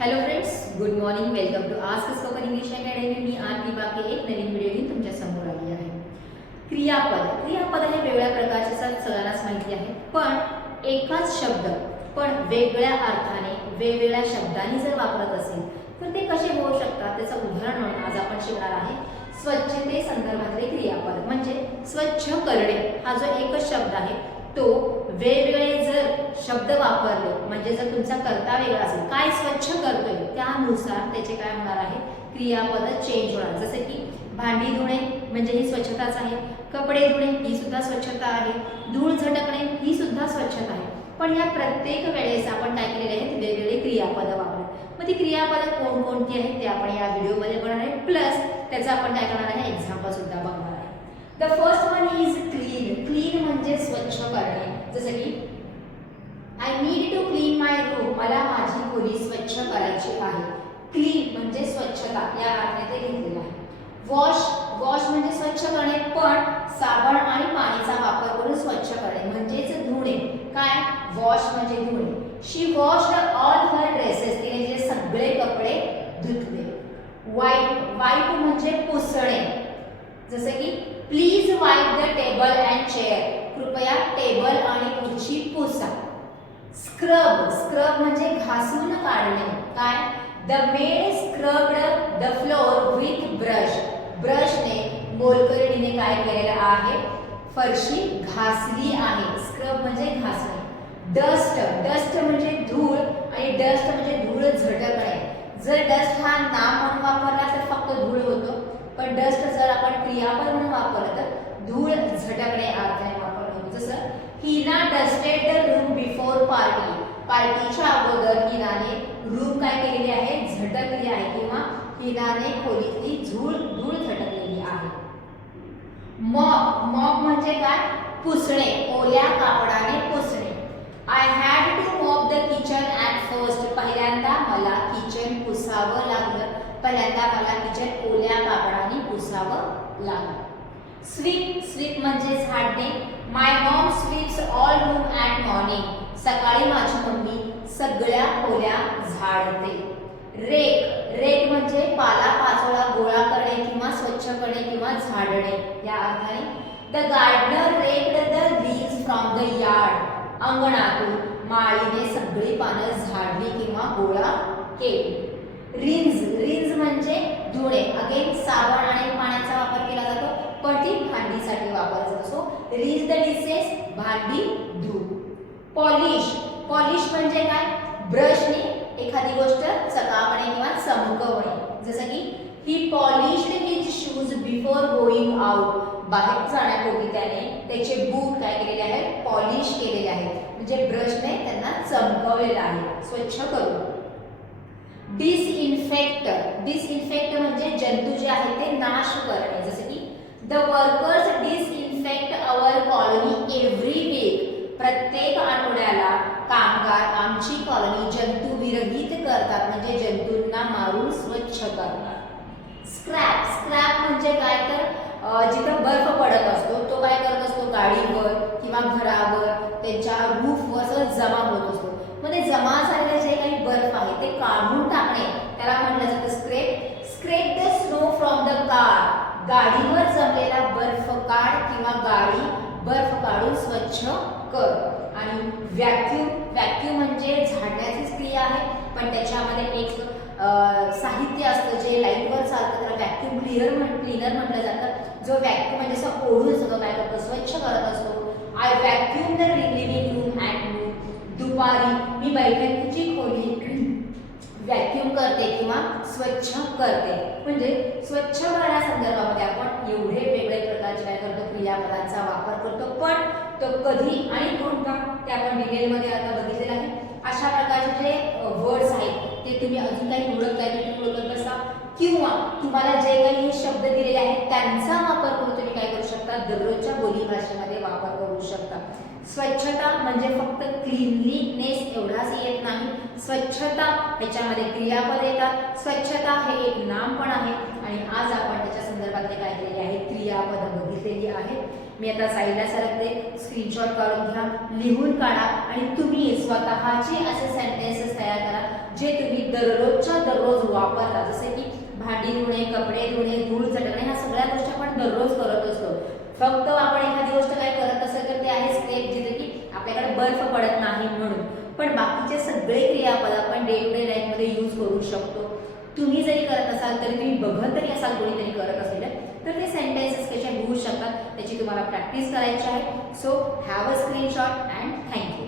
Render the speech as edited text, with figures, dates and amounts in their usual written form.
Hello friends, good morning. Welcome to ask spoken English academy. मी आरती बाके एक नवीन video घेऊन तुमच्या समोर आली आहे. क्रियापद हे वेगवेगळ्या प्रकारचे असतात, सगळ्यांनाच माहिती आहे. पण एकाच शब्द पण वेगळ्या अर्थाने वेगवेगळ्या शब्दांनी जर वापरत असेल तर ते कसे होऊ शकतात, त्याचं उदाहरण म्हणून आज आपण शिकणार आहे स्वच्छते संदर्भातले क्रियापद. म्हणजे स्वच्छ करणे हा जो एकच शब्द आहे तो वेगवेगळे जर शब्द वापरले, म्हणजे जर तुमचा कर्ता वेगळा असेल, काय स्वच्छ करतोय त्यानुसार त्याचे काय होणार आहे, क्रियापद चेंज होणार. जसे की भांडी धुणे म्हणजे ही स्वच्छताच आहे, कपडे धुणे ही सुद्धा स्वच्छता आहे, धूळ झटकणे ही सुद्धा स्वच्छता आहे. पण या प्रत्येक वेळेस आपण काय केलेले आहेत, वेगवेगळे क्रियापद वापरले. मग ती क्रियापद कोणकोणती आहेत ते आपण या व्हिडिओमध्ये बघणार आहे. प्लस त्याचा आपण काय करणार आहे, एक्झाम्पल सुद्धा बघणार आहे. The first one is clean. Clean म्हणजे स्वच्छ करणे. जसे की I need to clean my room. मला माझी खोली स्वच्छ करायची आहे. क्लीन म्हणजे स्वच्छता या अर्थाने ते घेतलेलं आहे. वॉश म्हणजे स्वच्छ करणे, पण साबण आणि पाण्याचा वापर करून स्वच्छ करणे म्हणजेच धुणे. काय वॉश म्हणजे धुणे. शी वॉश्ड ऑल हर ड्रेसेस. तिने जे सगळे कपडे धुतले. वाईप म्हणजे पुसणे. जसे की please wipe the table and chair. कृपया टेबल आणि खुर्ची पुसा. स्क्रब म्हणजे घासून काढणे. काय the maid scrubbed the floor with brush. ब्रशने मोलकरणीने काय केलेलं आहे, फरशी घासली आहे. स्क्रब म्हणजे घासणे. डस्ट म्हणजे धूळ आणि डस्ट म्हणजे धूळ झटकणे. जर डस्ट हा नाम म्हणून वापरला तर फक्त धूळ होतो, पण डस्ट जर आपण क्रियापद म्हणून वापरलं तर धूळ झटकणे अर्थाने वापरलं होतं. जसं Hina dusted the room before party. पार्टीच्या अगोदर हिनाने रूम काय केलेली आहे, झटकली आहे, किंवा हिनाने खोलीतली धूळ झटकलेली आहे. मॉप म्हणजे काय, पुसणे, ओल्या कापडाने पुसणे. I had to mop the kitchen at first. पहिल्यांदा मला किचन पुसावं लागलं. पहिल्यांदा मला किचन ओल्या कापडाने पुसावं लागलं. स्वीप म्हणजे झाडणे. My mom sweeps all room at morning. सकाळी माझी मम्मी सगळ्या खोल्या झाडते. रेक म्हणजे पालापाचोळा गोळा करणे किंवा स्वच्छ करणे किंवा झाडणे या अर्थाने. The gardener raked the leaves from the yard. अंगणातून माळीने सगळी पानं झाडली किंवा गोळा केली. रिन्स म्हणजे धुणे. अगेन साबण आणि पाण्याचा वापर केला जातो, पण ती भांडीसाठी वापरला जातो. सो रिन्स द डिशेस, भांडी धु. पॉलिश म्हणजे काय, ब्रशने एखादी गोष्ट चकावणे किंवा चमकवणे. जसं की he polished his shoes before going out. बाहेर जाण्यापूर्वी त्याने त्याचे बूट काय केलेले आहेत, पॉलिश केलेले आहेत. म्हणजे ब्रशने त्यांना चमकवलेलं आहे, स्वच्छ करून. डिसइन्फेक्ट म्हणजे जंतू जे आहेत ते नाश करणे. जसे की the workers disinfect our colony every week. प्रत्येक आठवड्याला कामगार आमची कॉलनी जंतू विरहित करतात, म्हणजे जंतूंना मारून स्वच्छ करतात. स्क्रॅप म्हणजे काय, तर जिथं बर्फ पडत असतो तो काय करत असतो, गाडीवर किंवा घरावर त्यांच्या रूफवर जमा होत असतो. मग ते जमा झालेले जे काही बर्फ आहे ते काढून टाकणे त्याला म्हटलं जातं scrape the snow from the car. गाडीवर जमलेला बर्फ काढ किंवा गाडी बर्फ काढून स्वच्छ कर. आणि व्हॅक्यूम म्हणजे झाडण्याचीच क्रिया आहे, पण त्याच्यामध्ये एक साहित्य असतं जे लाईटवर चालतं, त्याला व्हॅक्यूम क्लीनर म्हटलं जातं. जो व्हॅक्यूम म्हणजे असं ओढून असतो, काय करतो, स्वच्छ करत असतो. I vacuum the living room at noon. दुपारी मी बैठकीची खोली व्हॅक्यूम करते किंवा स्वच्छ करते. म्हणजे स्वच्छ करण्यासंदर्भामध्ये आपण एवढे वेगळे प्रकारचे काय करतो, क्रियापदांचा वापर करतो. पण तो कधी आणि कोणता ते आपण डिटेलमध्ये आता बघितलेलं आहे. अशा प्रकारचे जे वर्ड्स आहेत ते तुम्ही अजून काही ओळखत बसा, किंवा तुम्हाला जे काही हे शब्द दिलेले आहेत त्यांचा वापर करून तुम्ही काय करू शकता, दररोजच्या बोलीभाषेमध्ये वापर करू शकता. स्वच्छता म्हणजे फक्त क्लीनलीनेस एवढाच येत नाही. स्वच्छता ह्याच्यामध्ये क्रियापद येतात. स्वच्छता हे एक नाम पण आहे, आणि आज आपण त्याच्या संदर्भातले काय केलेले आहे, क्रियापद बघितलेली आहेत. मी आता साईडला सरकते, स्क्रीनशॉट काढून घ्या, लिहून काढा आणि तुम्ही स्वतःचे असे सेंटेन्सेस तयार करा जे तुम्ही दररोजच्या दररोज वापरता. जसे की भांडी धुणे, कपडे धुणे, धूळ चटणे, ह्या सगळ्या गोष्टी आपण दररोज करत असतो. फक्त आपण एखादी गोष्ट काय करत असेल तर ते आहे स्टेप, जिथे की आपल्याकडे बर्फ पडत नाही म्हणून. पण बाकीचे सगळे क्रियापद आपण डे टू डे लाईफमध्ये यूज करू शकतो. तुम्ही जरी करत असाल तरी, तुम्ही बघत तरी असाल कोणीतरी करत असेल तर ते सेंटेन्सेस कसे होऊ शकतात त्याची तुम्हाला प्रॅक्टिस करायची आहे. So have a screenshot and thank you.